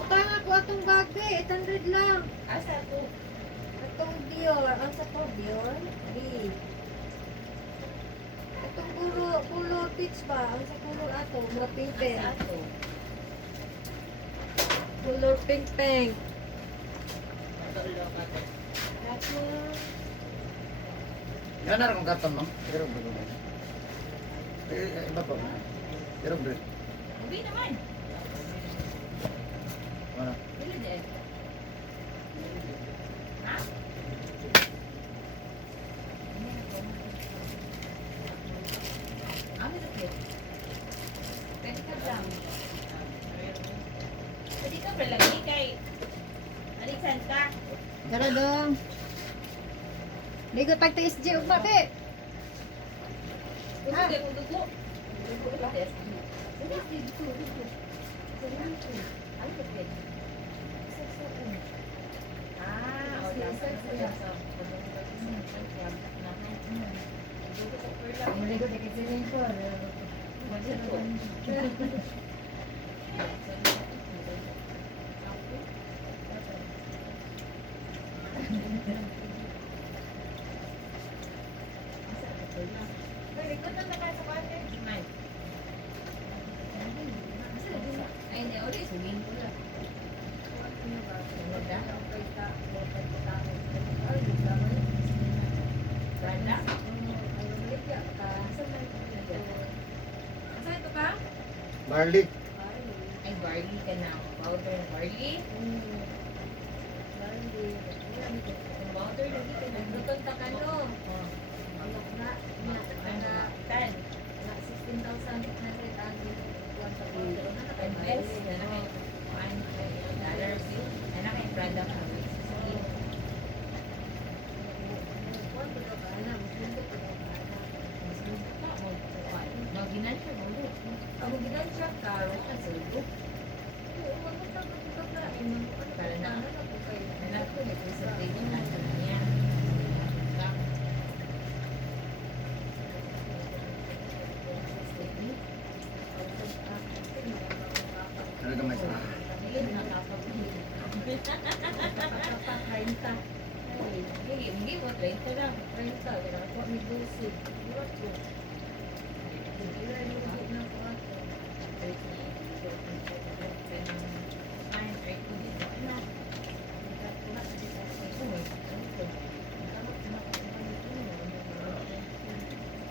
Utang ako atong bagay, 800 lang. Asa to? Atong Dior, ang sa to Dior, B. Atong color peach ba? Ang sa color ato, mga pink pink. Asa to? Color pink pink. Matulo ka to. Tapos, Yan na rin kong karton, ma'am. Pero bro. Iba pa. Pero bro. Ubi naman. Ano? Pili din. Ha? Ano sa kit? Pwede ka dam. Pwede ka ba lagi kay Alisan ka? tara dong. Ligo tag ta SJ ug ba, be? Dugo din mo dugo. Dugo lang. Dugo. Ano sa kit? Ah, o dapat sa Ligo di kasi rin ko. Ay, hindi. Ulit, swimming pool lang. Branda? Asa ito ka? Barley. Ay, barley ka na. Powder na barley? Yung powder lagi ka na. Lutong ta kano. Oh. Tan. Tan. 16,000 na sa tagi. Ang best na na kay $1 bill. Na na kay Branda ka. Mag-ginansya mo ulit. Ang ginansya ka, Ang sulbo. Para na. Anak ko, nag-presentation na sa niya. Ano naman sa Hindi mo, 30 lang.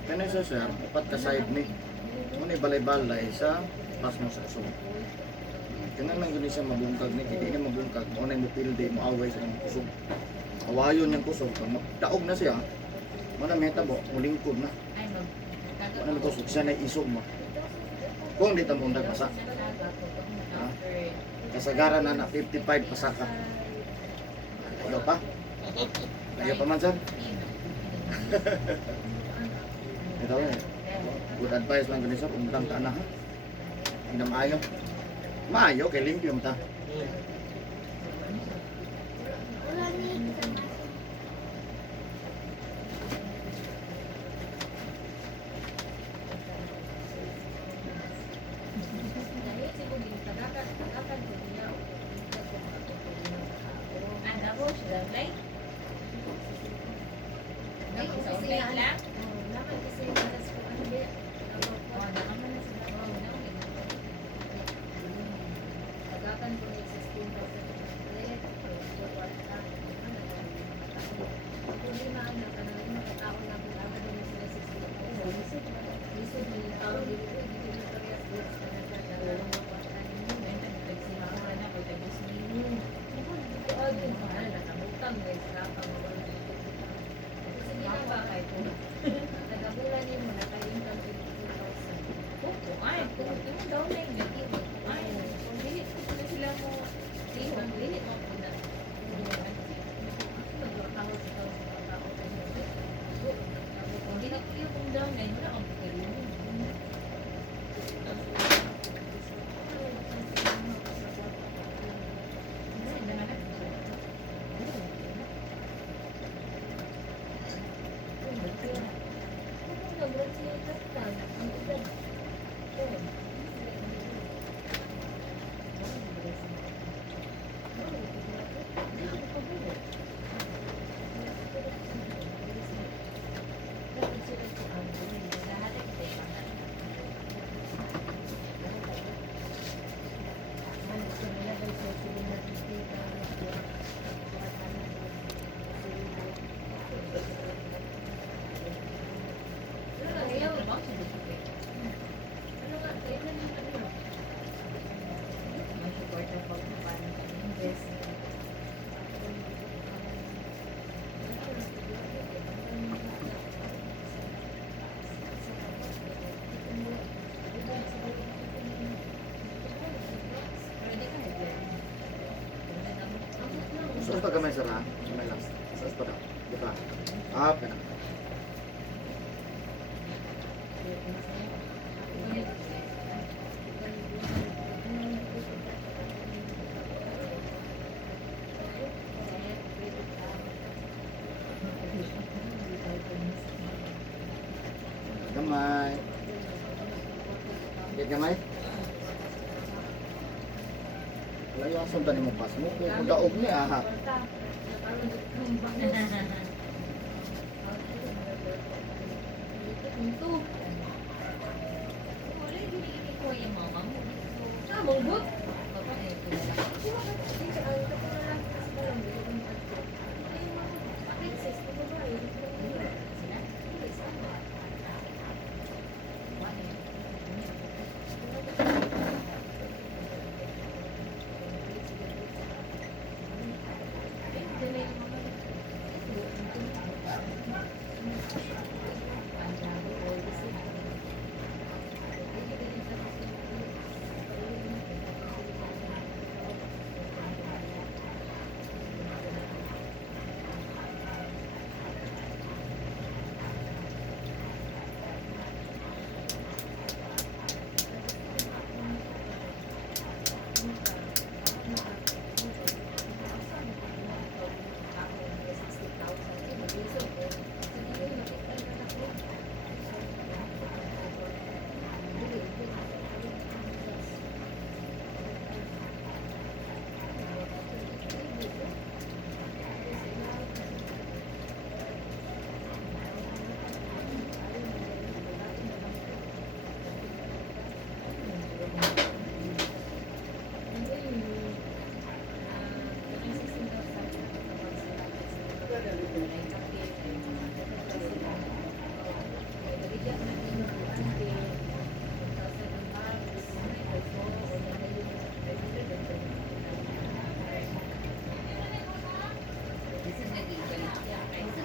Kaya sa sir, dapat ka side ni. Muna balay-balay sa pas mo sa kusog. Kaya nang gani siya mabungkag ni, hindi niya mabungkag. Muna yung mupilde, muaway sa ng kusog. Awayon yung kusog. Pag daog na siya, muna may tabo, mulingkod na. Ay, Ano mo kusog, siya na isog mo. Kung di tamundag pasa. Kasagaran na na 55 pasa ka. Ayaw pa? Ayaw pa man sir? Ito eh. Good advice lang ganito sir, umutang ka na ha. Hindi na maayo. Maayo, kay limpyo mo ta. Ano po, siya lang. Ay, sa online lang. Oh, nakaman na sila. Oh, ay, kung daw na yung lagi mo. Ay, kung dili ko sila mo, dili mo po na. Kung dili ko yung daw na, wala akong pagkaroon. Gusto gamay sir ha? Gamay lang. Sas pa daw. Di ba? Up ka na. Gamay. Okay, gamay. Wala yung asunta ni mo pas mo. Kung daog niya ha. Ito. Wala yung giniginig ko yung mama mo. Ah, mabot? Bapak eh.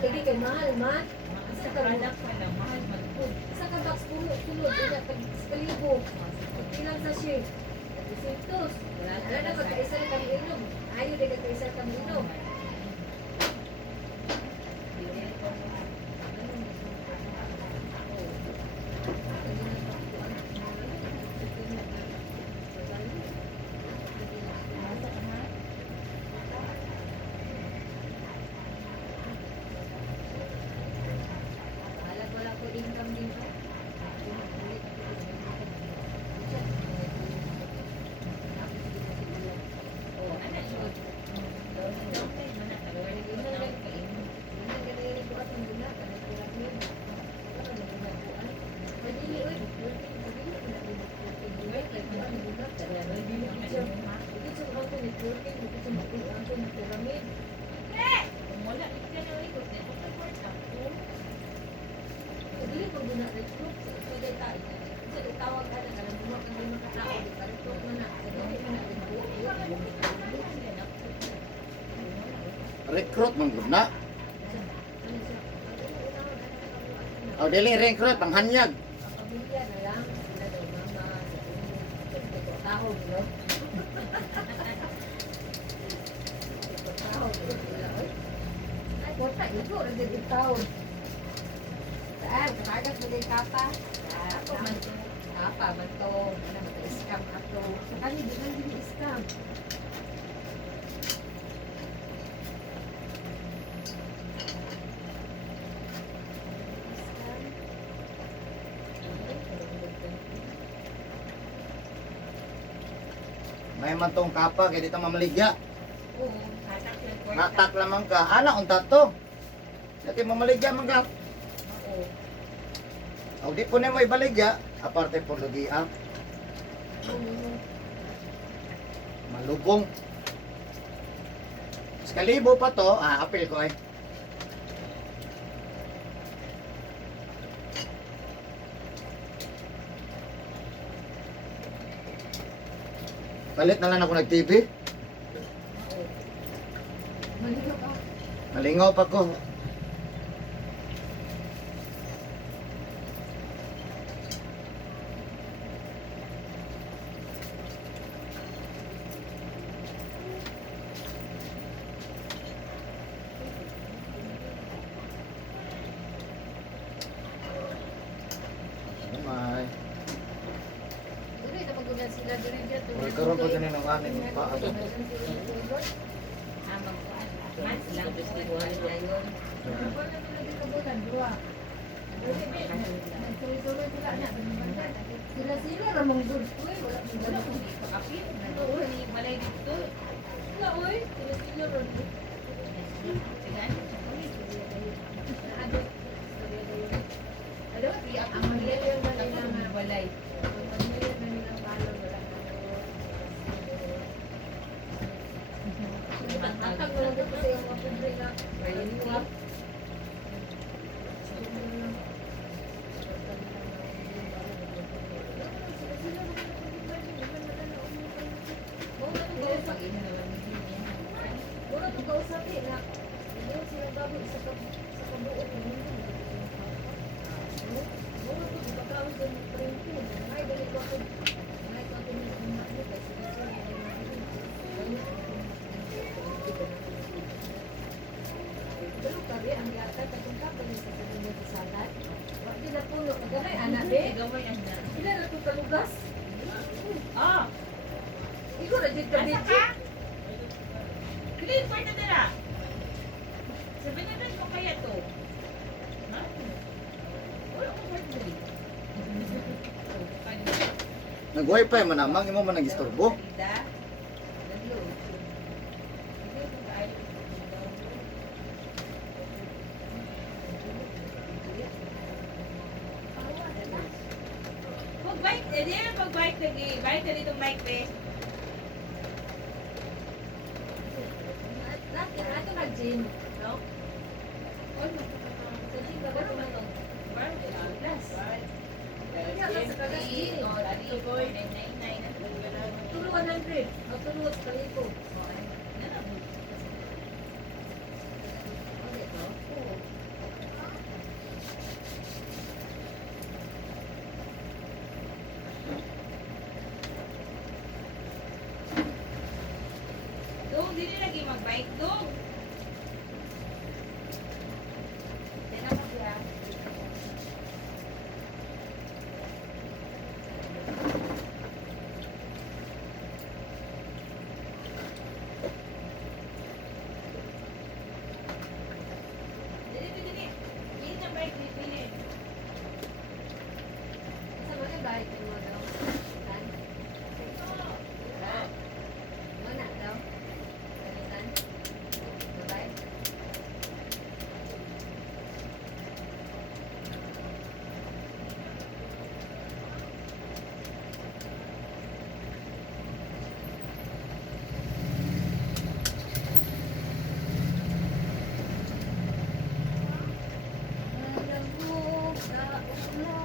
Hindi kay mahal, man. Sa product pa lang, mahal man po. Sa ka box puno, sunod, ina, pag-kalibo. Pag-ilang sa share. Pag-isintos. Wala na, pagkaisa na kami inom. Ayaw na pagkaisa kami inom. Wala ko income dito. Recruit man gud na. O dili recruit ang hanyag. Pamilya na lang, sila daw mama, tao, no? Tao, ay, kota, ito, nagiging tao. Saan, kakagat mo din kapa? Ako man, kapa, man to, ano, mata-scam ako. Sa kanya, di man din scam. May man tong kapa kay dito mamaligya. Oo, hatak yung kwarta. Natak lamang ka. Ana unta to. Dati mamaligya man ka. Oo. O di po na mo ibaligya aparte po lugia. Malubong. Skalibo pa to, apil ko ay. Palit na lang ako nag-TV. Malino ka. Malingaw pa ko. sila diri Magkaroon pa din ng anim pa. Amang kuan. Mas lang gusto ko ayon. Sila ramong good. Uy, wala Wala ko di pakapit. Oo, ni malay dito. Wala, uy. Sila ron. Tingnan. Ano? Tiyak ang maliit yung kanilang walay. Ang maliit na nilang palo, wala na. Atag mo lang kasi yung mga pundre na Ayun. Wala itong kausapin na hindi sila bago sa kabuo ng mundo. Wala itong pagkawin sa printin. Ay, dali ko ako. Ay, ko ako ng mga kasi pero kari ang yata katong kapal sa kanila sa salat. Wala na puno. Kaganay, anak de. Gamay na. Sila na itong kalugas. Ah, Ikaw na dito asa dito. ka? Clean for na dala. Sabi na rin ko kaya to. Ha? Wala ko for to. Nag-wifi man namang imo man nag-istorbo. Mag-bike, eh, di na mag-bike lagi. Bike na dito mic, eh. Ato na gym. No? Sa gym ba Pero ba ba to? Bar, glass. Kaya lang sa kagas gym. Oh, dali ko, 999 na. Tulo 100. O tulo sa kaliko. Dong, dili lagi mag-bike, dong. Tingnan mo siya. Dili, dili. Dili na bike, dili. Sa mga bike mo daw. Tan. Mana daw? Tan. Bye. Alam mo na ulan.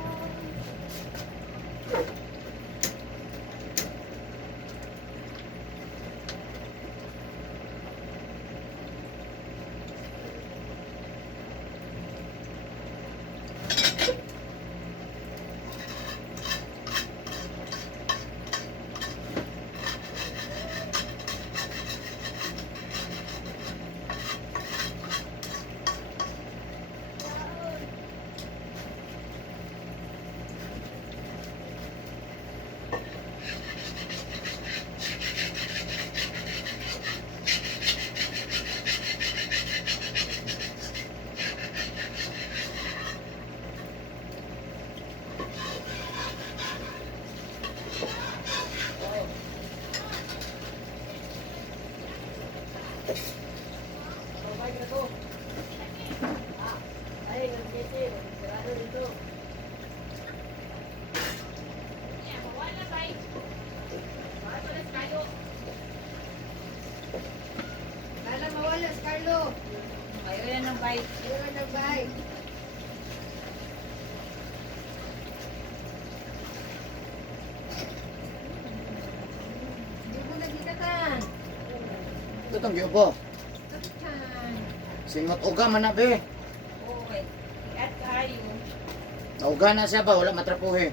Yeah, mawala bike. Bato na kayo. Kala mawala, Carlo. Kayo yan ng bike. Ayaw na nag-bike. Hindi mo nagitatan. Tutong giupo. Kapitan. Singot uga man na be. Okay. At kayo. Nauga na siya ba wala matrapuhe.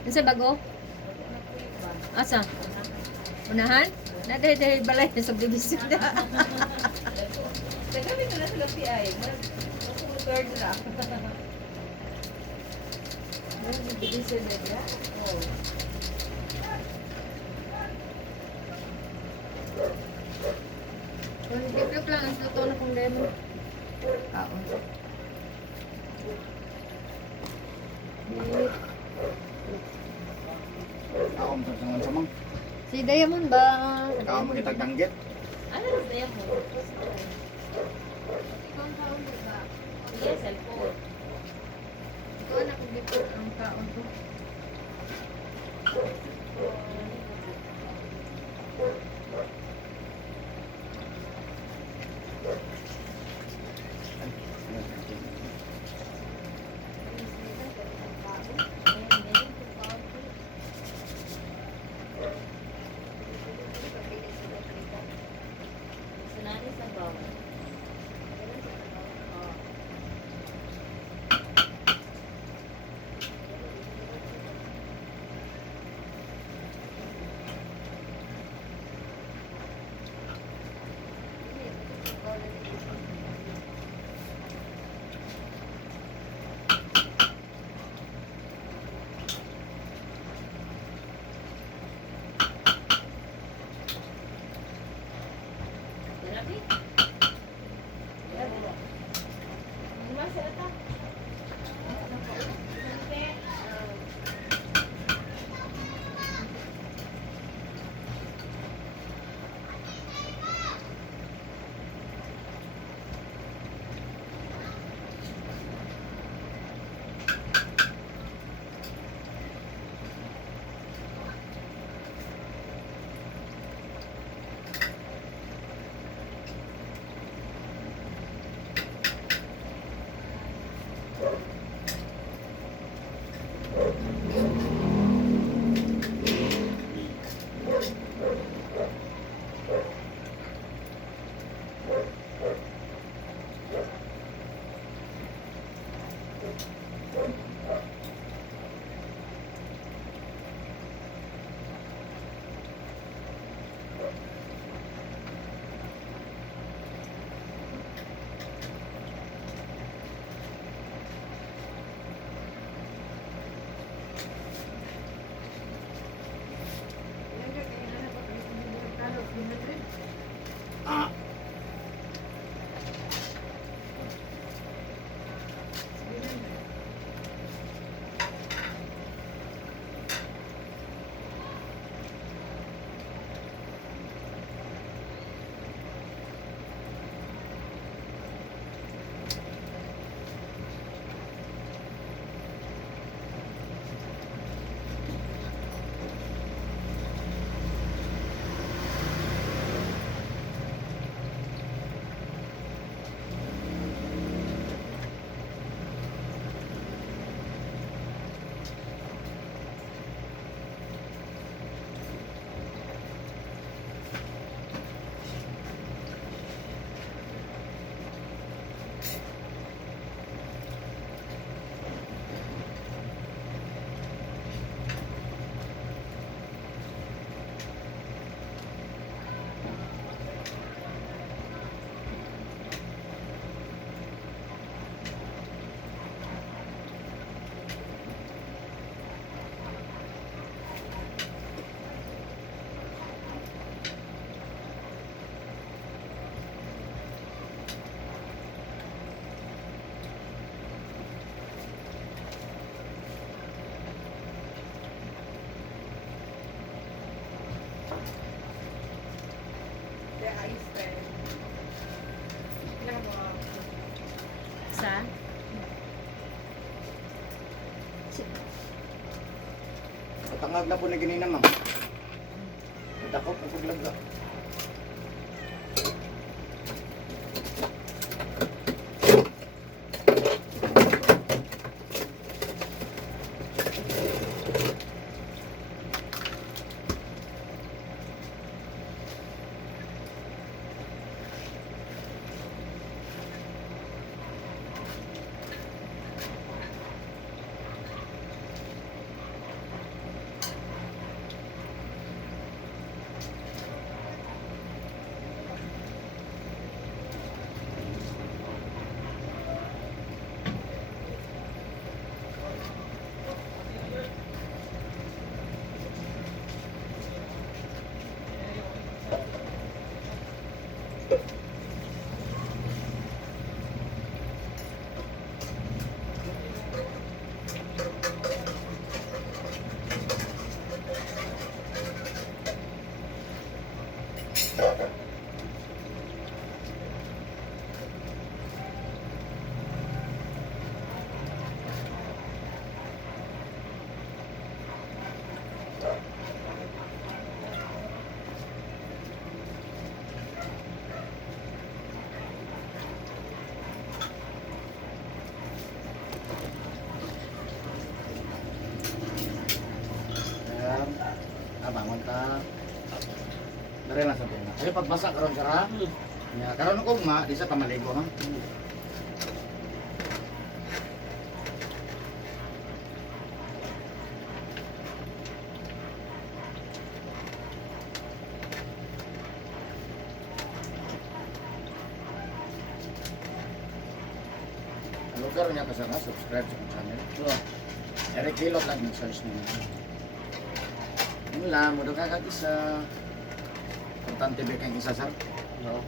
Ano sa bago? Asa? Unahan? Naday balay na subdivision na. Tagamit na sila PI. Mag-third na. Subdivision na niya. Oh. Kung develop lang ang luto na kung demo. Kaon. Kaon sa sangan samang. Si Diamond ba? Kaon mo kitag danggit. Ano na yan mo? Ikaw ang kaon ba? Yes, cellphone. Ikaw na kung develop ang kaon ko. Sunani sa bawah. Terapi? Ya, masa datang? Okay. Ah, Sa? patangag na po ni ganina ma'am. Dakot na paglagda. bangon ka. Dari na sa pena. Kaya pagbasa karon sara. Ya, karon ko ma di sa tamaligo ha. Lugar niya ka sana, subscribe sa akong channel. So, Eric Kilot lang yung search niyo. Yun lang, mudo ka kag-isa. Importante ba kang isa, sir? No.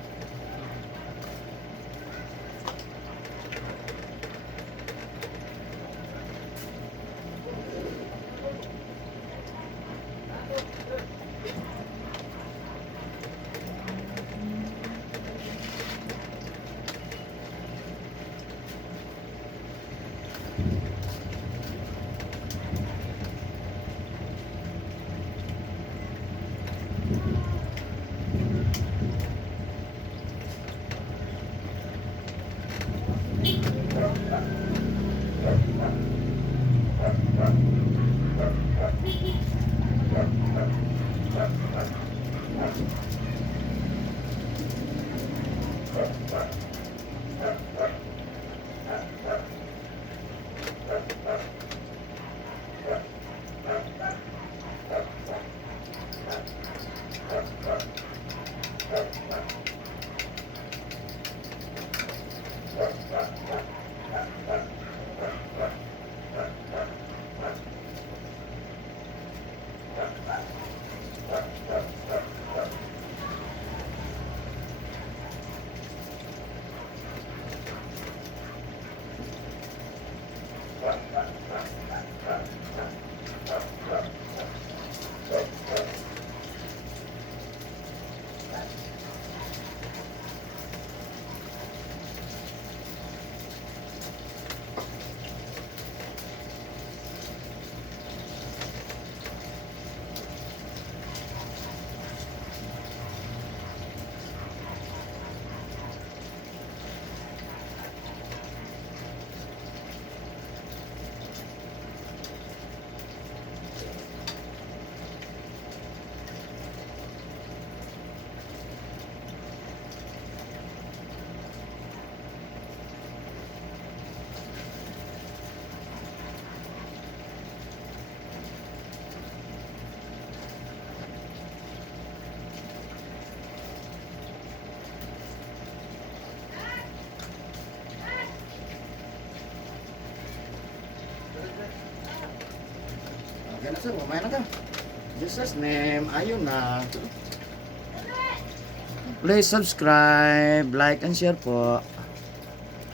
Okay na sir, mamaya na ka. Jesus name, ayun na. Please subscribe, like, and share po.